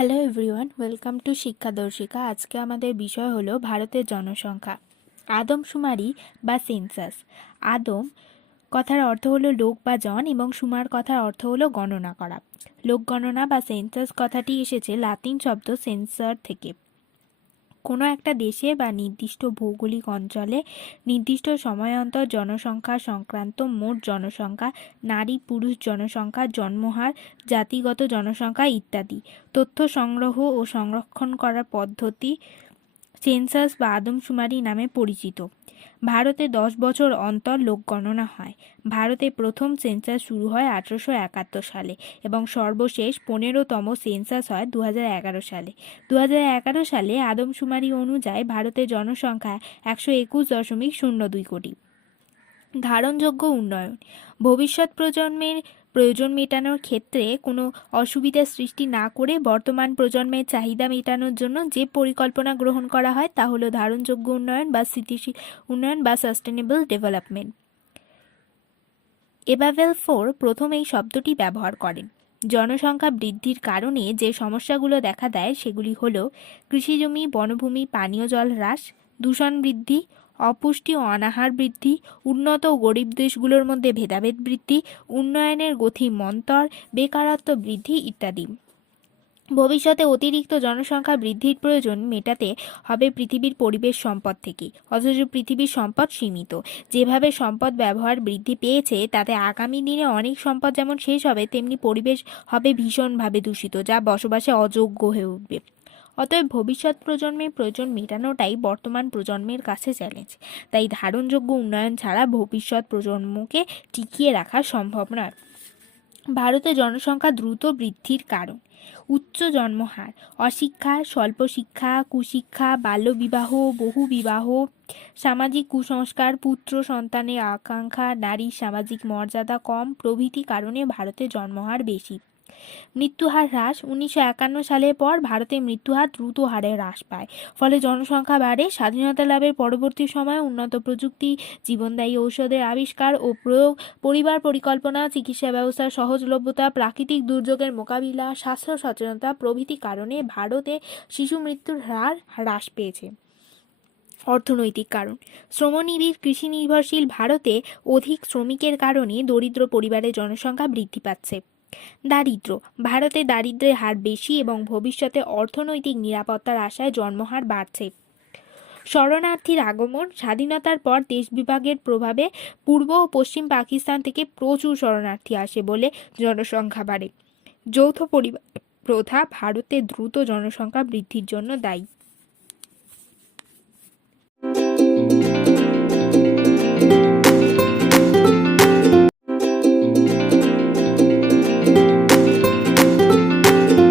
Hello everyone, welcome to Shikkhadarshika. আজকে আমাদের বিষয় হলো ভারতের জনসংখ্যা। আদমশুমারি বা সেন্সাস। আদম কথার অর্থ হলো লোক বা জন এবং শুমার কথার অর্থ হলো গণনা করা। লোক গণনা বা সেন্সাস কথাটি এসেছে লাতিন শব্দ সেন্সার থেকে। কোনো একটা দেশে বা নির্দিষ্ট ভৌগোলিক অঞ্চলে নির্দিষ্ট সময়ান্তর জনসংখ্যা সংক্রান্ত মোট জনসংখ্যা, নারী পুরুষ জনসংখ্যা, জন্মহার, জাতিগত জনসংখ্যা ইত্যাদি তথ্য সংগ্রহ ও সংরক্ষণ করার পদ্ধতি সেন্সাস বা আদমশুমারি নামে পরিচিত। ভারতে 10 বছর অন্তর লোক গণনা হয়। ভারতে প্রথম সেন্সাস শুরু হয় 1871 সালে এবং সর্বশেষ 15তম সেন্সাস হয় 2011 সালে। 2011 সালে আদমশুমারি অনুযায়ী ভারতের জনসংখ্যা 121.02 কোটি। ধারণযোগ্য উন্নয়ন। ভবিষ্যৎ প্রজন্মের প্রয়োজন মেটানোর ক্ষেত্রে কোনো অসুবিধা সৃষ্টি না করে বর্তমান প্রজন্মের চাহিদা মেটানোর জন্য যে পরিকল্পনা গ্রহণ করা হয় তা হলো ধারণযোগ্য উন্নয়ন বা স্থিতিশীল উন্নয়ন বা সাস্টেনেবল ডেভেলপমেন্ট। এবাভেল 4 প্রথম এই শব্দটি ব্যবহার করেন। জনসংখ্যা বৃদ্ধির কারণে যে সমস্যাগুলো দেখা দেয় সেগুলি হলো কৃষিজমি, বনভূমি, পানীয় জল হ্রাস, দূষণ বৃদ্ধি, অপুষ্টি ও অনাহার বৃদ্ধি, উন্নত ও গরিব দেশগুলোর মধ্যে ভেদাভেদ বৃদ্ধি, উন্নয়নের গতি মন্থর, বেকারত্ব বৃদ্ধি ইত্যাদি। ভবিষ্যতে অতিরিক্ত জনসংখ্যা বৃদ্ধির প্রয়োজন মেটাতে হবে পৃথিবীর পরিবেশ সম্পদ থেকে, অথচ পৃথিবীর সম্পদ সীমিত। যেভাবে সম্পদ ব্যবহার বৃদ্ধি পেয়েছে তাতে আগামী দিনে অনেক সম্পদ যেমন শেষ হবে তেমনি পরিবেশ হবে ভীষণভাবে দূষিত, যা বসবাসে অযোগ্য হয়ে উঠবে। অতএব ভবিষ্যৎ প্রজন্মের প্রয়োজন মেটানোটাই বর্তমান প্রজন্মের কাছে চ্যালেঞ্জ। তাই ধারণযোগ্য উন্নয়ন ছাড়া ভবিষ্যৎ প্রজন্মকে টিকিয়ে রাখা সম্ভব নয়। ভারতে জনসংখ্যা দ্রুত বৃদ্ধির কারণ: উচ্চ জন্মহার, অশিক্ষা, স্বল্প শিক্ষা, কুশিক্ষা, বাল্যবিবাহ, বহুবিবাহ, সামাজিক কুসংস্কার, পুত্র সন্তানের আকাঙ্ক্ষা, নারীর সামাজিক মর্যাদা কম প্রভৃতি কারণে ভারতে জন্মহার বেশি। মৃত্যুহার হ্রাস: 1951 সালের পর ভারতে মৃত্যুহার দ্রুত হারে হ্রাস পায়, ফলে জনসংখ্যা বাড়ে। স্বাধীনতা লাভের পরবর্তী সময়ে উন্নত প্রযুক্তি, জীবনদায়ী ঔষধের আবিষ্কার ও প্রয়োগ, পরিবার পরিকল্পনা, চিকিৎসা ব্যবস্থার সহজলভ্যতা, প্রাকৃতিক দুর্যোগের মোকাবিলা, স্বাস্থ্য সচেতনতা প্রভৃতি কারণে ভারতে শিশু মৃত্যুর হার হ্রাস পেয়েছে। অর্থনৈতিক কারণ: শ্রমনিবিড় কৃষি নির্ভরশীল ভারতে অধিক শ্রমিকের কারণে দরিদ্র পরিবারের জনসংখ্যা বৃদ্ধি পাচ্ছে। দারিদ্র্য: ভারতে দারিদ্র্যের হার বেশি এবং ভবিষ্যতে অর্থনৈতিক নিরাপত্তার আশায় জন্মহার বাড়ছে। শরণার্থীর আগমন: স্বাধীনতার পর দেশ বিভাগের প্রভাবে পূর্ব ও পশ্চিম পাকিস্তান থেকে প্রচুর শরণার্থী আসে বলে জনসংখ্যা বাড়ে। যৌথ পরিবার প্রথা ভারতে দ্রুত জনসংখ্যা বৃদ্ধির জন্য দায়ী।